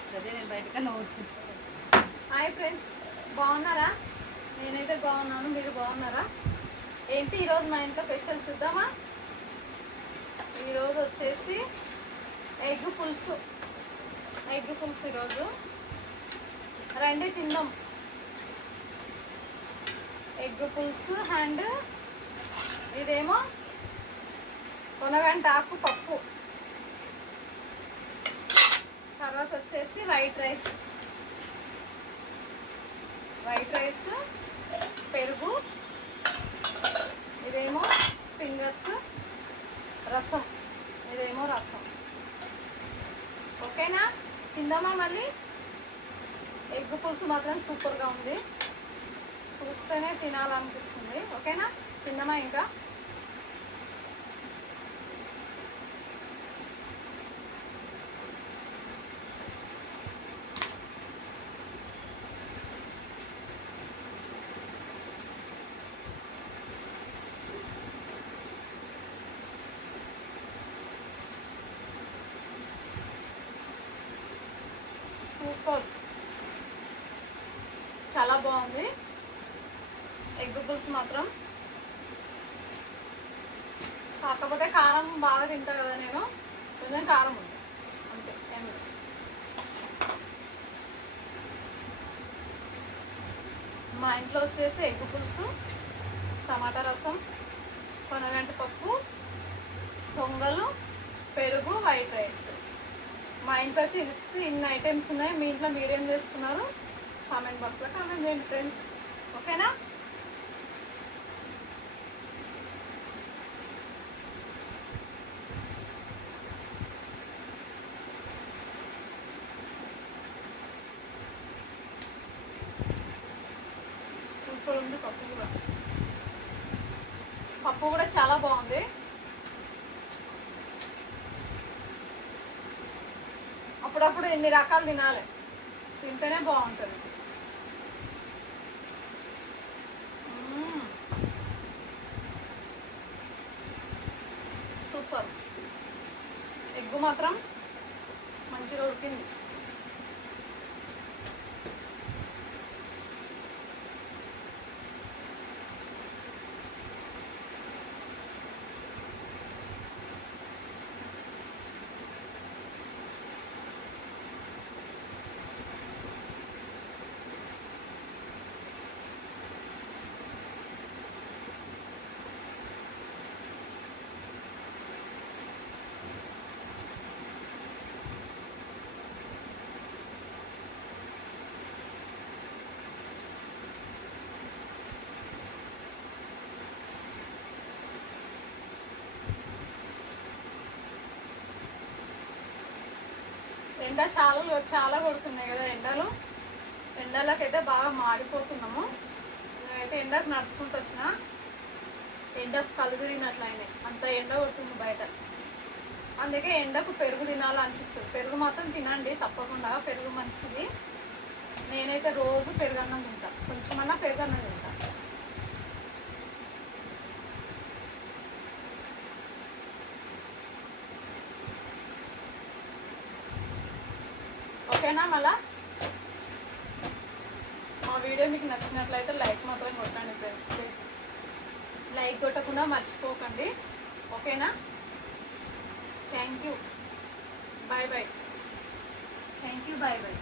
వస్తుంది, నేను బయటకన్నా ఊరుకుంటాను. Hi friends, బాగున్నారా? నేనైతే బాగున్నాను, మీరు బాగున్నారా? ఏంటి ఈరోజు మా ఇంట్లో స్పెషల్ చూద్దామా? ఈరోజు వచ్చేసి ఎగ్ పులుసు ఈరోజు రండి తిందాం. ఎగ్ పులుసు అండ్ ఇదేమో కొనగంట ఆకు పప్పు, తర్వాత వచ్చేసి వైట్ రైస్, పెరుగు, ఇదేమో ఫింగర్స్, రసం, ఇదేమో రసం. ఓకేనా? తిందామా? మళ్ళీ ఎగ్ పులుసు మాత్రం సూపర్గా ఉంది, చూస్తేనే తినాలనిపిస్తుంది. ఓకేనా? తిందామా? ఇంకా సూపర్, చాలా బాగుంది ఎగ్ పులుసు మాత్రం. కాకపోతే కారం బాగా తింటా కదా నేను, కొంచెం కారం ఉంది అంతే. మా ఇంట్లో వచ్చేసి ఎగ్ పులుసు, టమాటా రసం, కొనగంటి పప్పు, సొంగలు, పెరుగు, వైట్ రైస్. మా ఇంట్లో వచ్చి ఇన్ని ఐటమ్స్ ఉన్నాయి. మీ ఇంట్లో మీరేం చేసుకున్నారు? కామెంట్ బాక్స్లో కామెంట్ చేయండి ఫ్రెండ్స్. ఓకేనా? సూపర్ ఉంది. పప్పు కూడా చాలా బాగుంది. అప్పుడప్పుడు ఎన్ని రకాలు తినాలి, తింటేనే బాగుంటుంది. సూపర్, ఎగ్గు మాత్రం మంచిగా ఉడికింది. ఎండ చాలా కొడుతున్నాయి కదా ఎండలు. ఎండలకైతే బాగా మాడిపోతున్నాము. నేనైతే ఎండకు నడుచుకుంటూ వచ్చిన, ఎండకు కళ్ళు తిరిగినట్లయినాయి, అంత ఎండ కొడుతుంది బయట. అందుకే ఎండకు పెరుగు తినాలనిపిస్తుంది. పెరుగు మాత్రం తినండి తప్పకుండా, పెరుగు మంచిది. నేనైతే రోజు పెరుగన్నం తింటా, కొంచెమన్నా పెరుగన్నం తింటా. ఓకేనా? మళ్ళా మా వీడియో మీకు నచ్చినట్లయితే లైక్ మాత్రం కొట్టండి ఫ్రెండ్స్. లైక్ కొట్టకుండా మర్చిపోకండి. ఓకేనా? Thank you, bye bye. Thank you, bye bye.